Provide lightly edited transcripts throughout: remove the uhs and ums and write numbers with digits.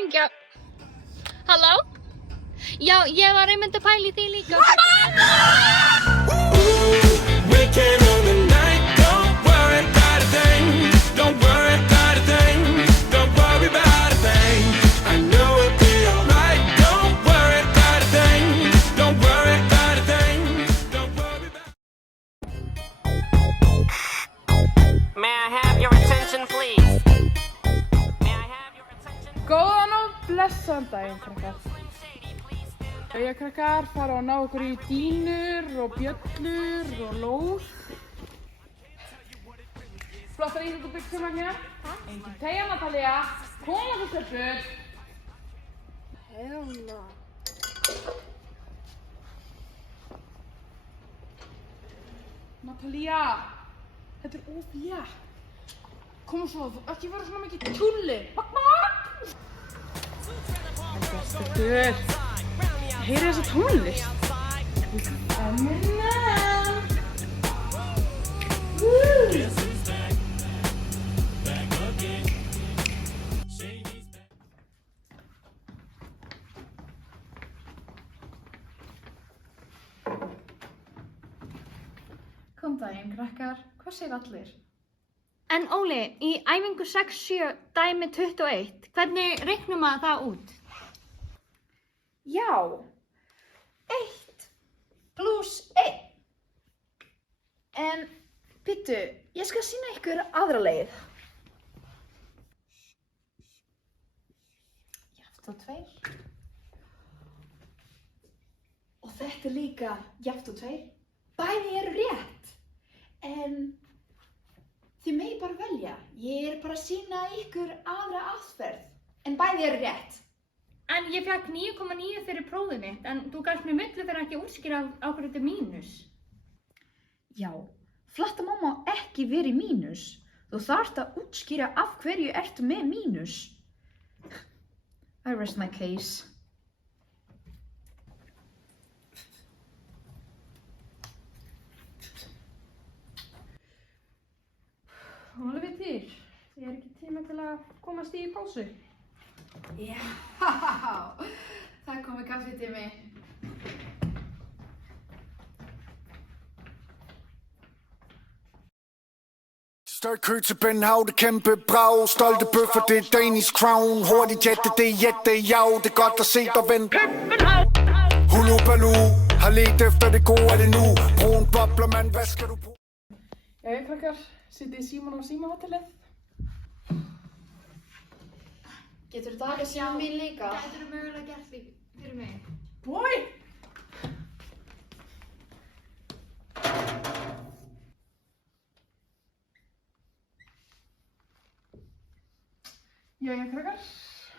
hringja. Halló? Já, ég var einmitt að pæla í því líka. Weekend of the night, don't worry about a thing. Don't worry about a thing. Don't worry about a thing. I know it'll be alright. Don't worry about a thing. Don't worry about a thing. Don't worry about. May I have your attention, please? May I have your attention? Góðan og blessaðan daginn, krakkar. Jæja, krakkar, fara að ná okkur í dýnur og bjöllur og lóð. Flottar íþróttabuxur hér. Engin teygja, Natalía. Koma þú stelpur. Helna. Natalía, þetta er of létt. Koma svo, þú ekki vera svona mikið tulli. Bakk, bakk! Stelpur. Heyrðu þessa tónlist? Kom daginn, krakkar. Hvað segir allir? En Óli, í æfingu 6-7 dæmi 21, hvernig reiknum maður það út? Já, 1 + 1. En bíddu, ég skal sýna ykkur aðra leið. Jafnt á 2. Og þetta er líka jafnt á 2. Bæði eru rétt. En þið megi bara velja. Ég er bara að sýna ykkur aðra aðferð. En bæði eru rétt. En ég fekk 9,9 fyrir prófið mitt, en þú gafst mér milli fyrir ekki að útskýra á hverju þetta er mínus. Já, flatta mamma ekki verið mínus. Þú þarft að útskýra af hverju ertu með mínus. I rest my case. Alveg við til. Ég er ekki tíma til að komast í pásu. Já, það komið kaffitími. Støjt kø til Benhav, det kæmpe brag. Stolte bøffer, det er Danish crown. Hurtigt jette, det er jette, ja. Det er godt at se dig vende. Hulu Baloo, har let efter det gode, er det nu. Brun bobler, mand, hvad skal du på? Jæja, krakkar, sittið Símon á Símahótelið. Getur þú takað síma mín líka? Gætirðu mögulega gert því fyrir mig? Bói! Jæja, krakkar,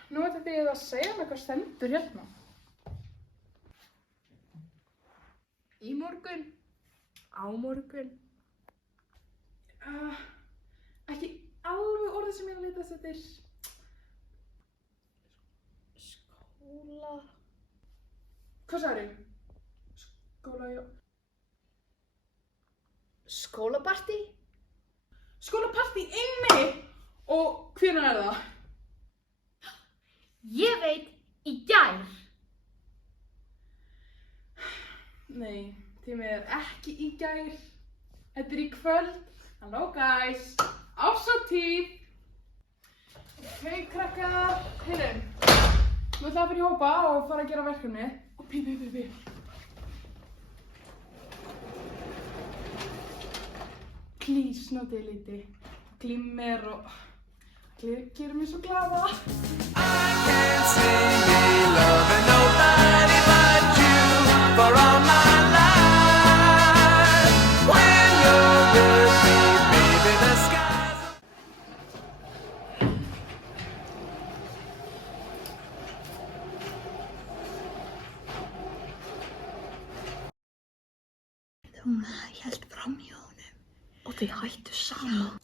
nú ætlum þið að segja mér hvað stendur hérna. Í morgun. Á morgun. Ekki alveg orðið sem ég er að leita eftir. Skóla. Hvað sagði ég? Skóla, já. Skólapartí? Skólapartí inni! Og hvenær er það? Ég veit, í gær. Nei, tímið er ekki í gær. Þetta er í kvöld. Hello guys, árshátíð. Krakkar, heyrðu. Við ætlum að fara í hópa og fara að gera verkefni. Og bí. Please, notið liti. Glimmer og gerir mig svo glaða. I can't see me loving nobody but you for all my life. When you're with me, baby, the skies. Hún hélt fram hjá honum og þau hættu saman.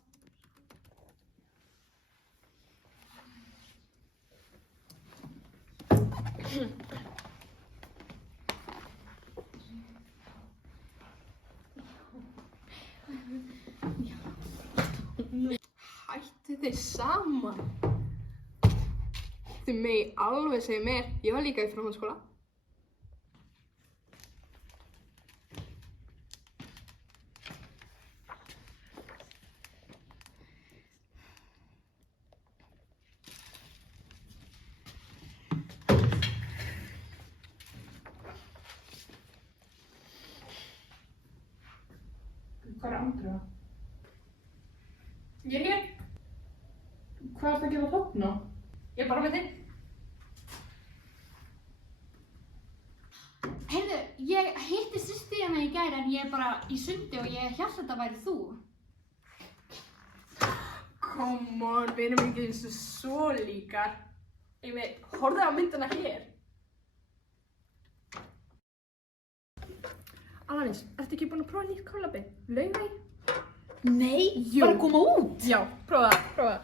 Hættu þið saman? Þið megi alveg segja mér, ég var líka í framhaldsskóla. Hvað er Andrea? Ég er hér. Hvað ertu að gera þarna? Ég er bara með þinn. Heyrðu, ég hitti systur hérna í gær en ég er bara í sundi og ég hélt þetta væri þú. Come on, við erum ekki eins og svo líkar. Horfðu á myndina hér. Alanis, ertu ekki búin að prófa nýtt kollabi? Laufey? Nei, Jú. bara koma út. Já, prófa það.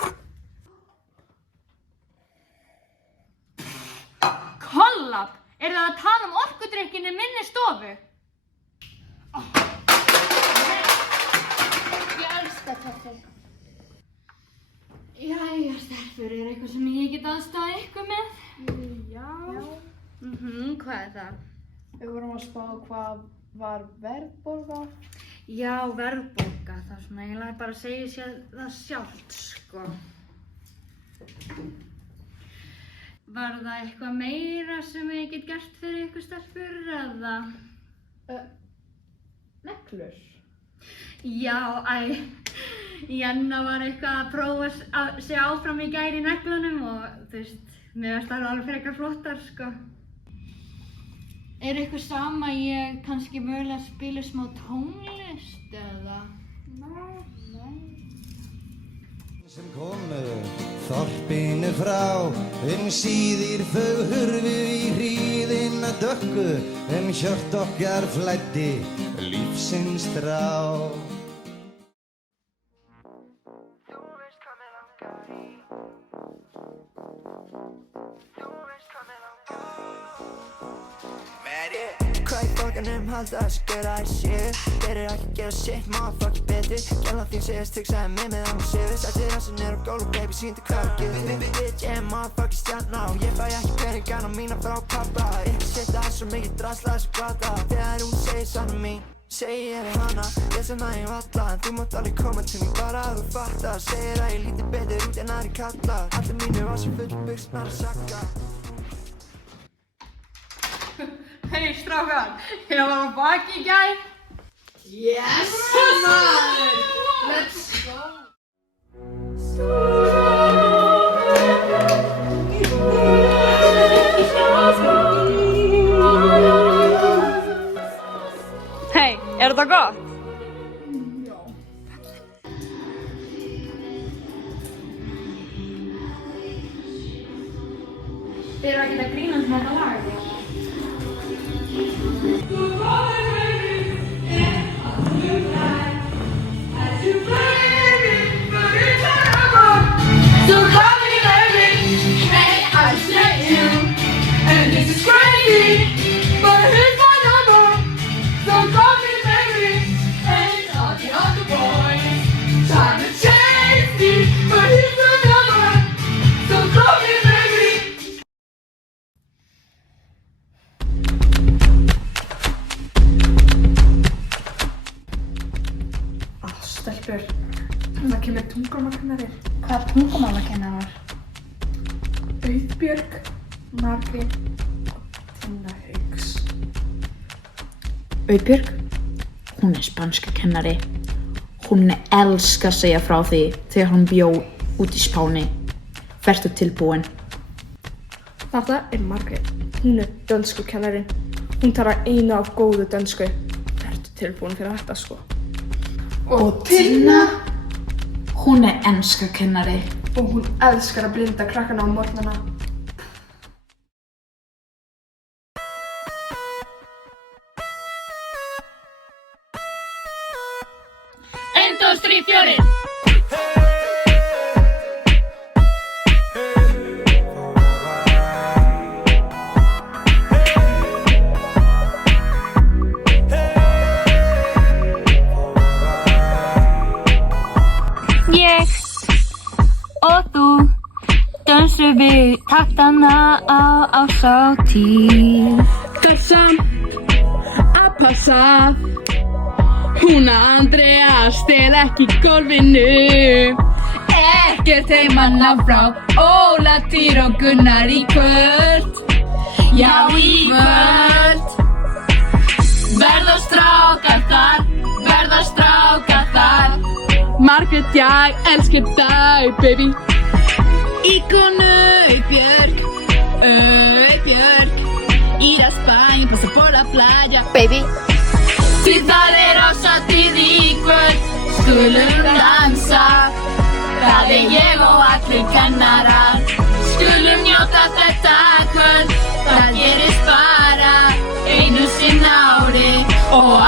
Kollab? Eru það að tala um orkudrykkinn í minni stofu? Ég elska kaffi. Jæja, stelpur, er eitthvað sem ég get aðstoða ykkur með? Já. Hvað er það? Við vorum að spá hvað var verðbólga. Já, verðbólga, það er svona eiginlega bara að segja sér það sjálft, sko. Var það eitthvað meira sem ég get gert fyrir ykkur stelpur, eða? Neglur. Já, Jenna var eitthvað að prófa að segja áfram í gær í neglunum og þú veist, mér finnst það alveg frekar flottar, sko. Er ykkur sama ég kannski mögulega spila smá tónlist, eða? Nei. Sem komu þorpinu frá síðir þau hurfu í hríðina dökku hjört okkar flæddi lífsins þrá. Hvað í fólkanum halda að skera í sér? Þeir eru ekki að gera shit, motherfucking betur. Gæla þín segist hugsaði mig með hann sér. Sætti þessi niður á gólf, baby, sýndi hvað að gera. Bitch, ég er motherfucking stjarná. Ég fæ ekki peningana mína frá pappa. Ekki setja það svo mikið drasla þessu glata. Þegar hún segir sanna mín, segi ég við hana. Ég sem það ég valla, en þú mátt alveg koma til mín bara að þú fattar. Segir að ég líti betur út en aðri kallar. Allir mínu var svo full buxnar að sakka. Hei, strákar, ég var á baki í gær. Yes, maður! Let's go! Hei, er þetta gott? Já. Þið eru ekkert að grínast með þetta lag? Stelpur, það kemur tungumálakennari. Hvað tungumálakennarar? Auðbjörg, Margrét og Tinna Hauks. Auðbjörg, hún er spanska kennari. Hún elskar að segja frá því þegar hún bjó út í Spáni. Vertu tilbúin. Þetta er Margrét. Hún er dönsku kennarinn. Hún talar einu af góðu dönsku. Vertu tilbúin fyrir þetta, sko. Og Tinna, hún er enska kennari. Og hún elskar að blinda krakkana á morgnana. Einn, tveir, þrír, fjórir. Ég og þú dansum við taktana á árshátíð. Þessa að passa, hún Andrea stel ekki gólfinu. Ekkert heimanna frá Óla, Týr og Gunnar í kvöld. Já, í kvöld. Verða strákar þar. Margrét, ég elskar þig, baby. Íkonu Björk, ir a España, pasa por la playa, baby. Því það ásatíð í kvöld, skulum dansa. Það ég og allir kennarar, skulum njóta þetta kvöld. Það gerist bara einu sinni á ári og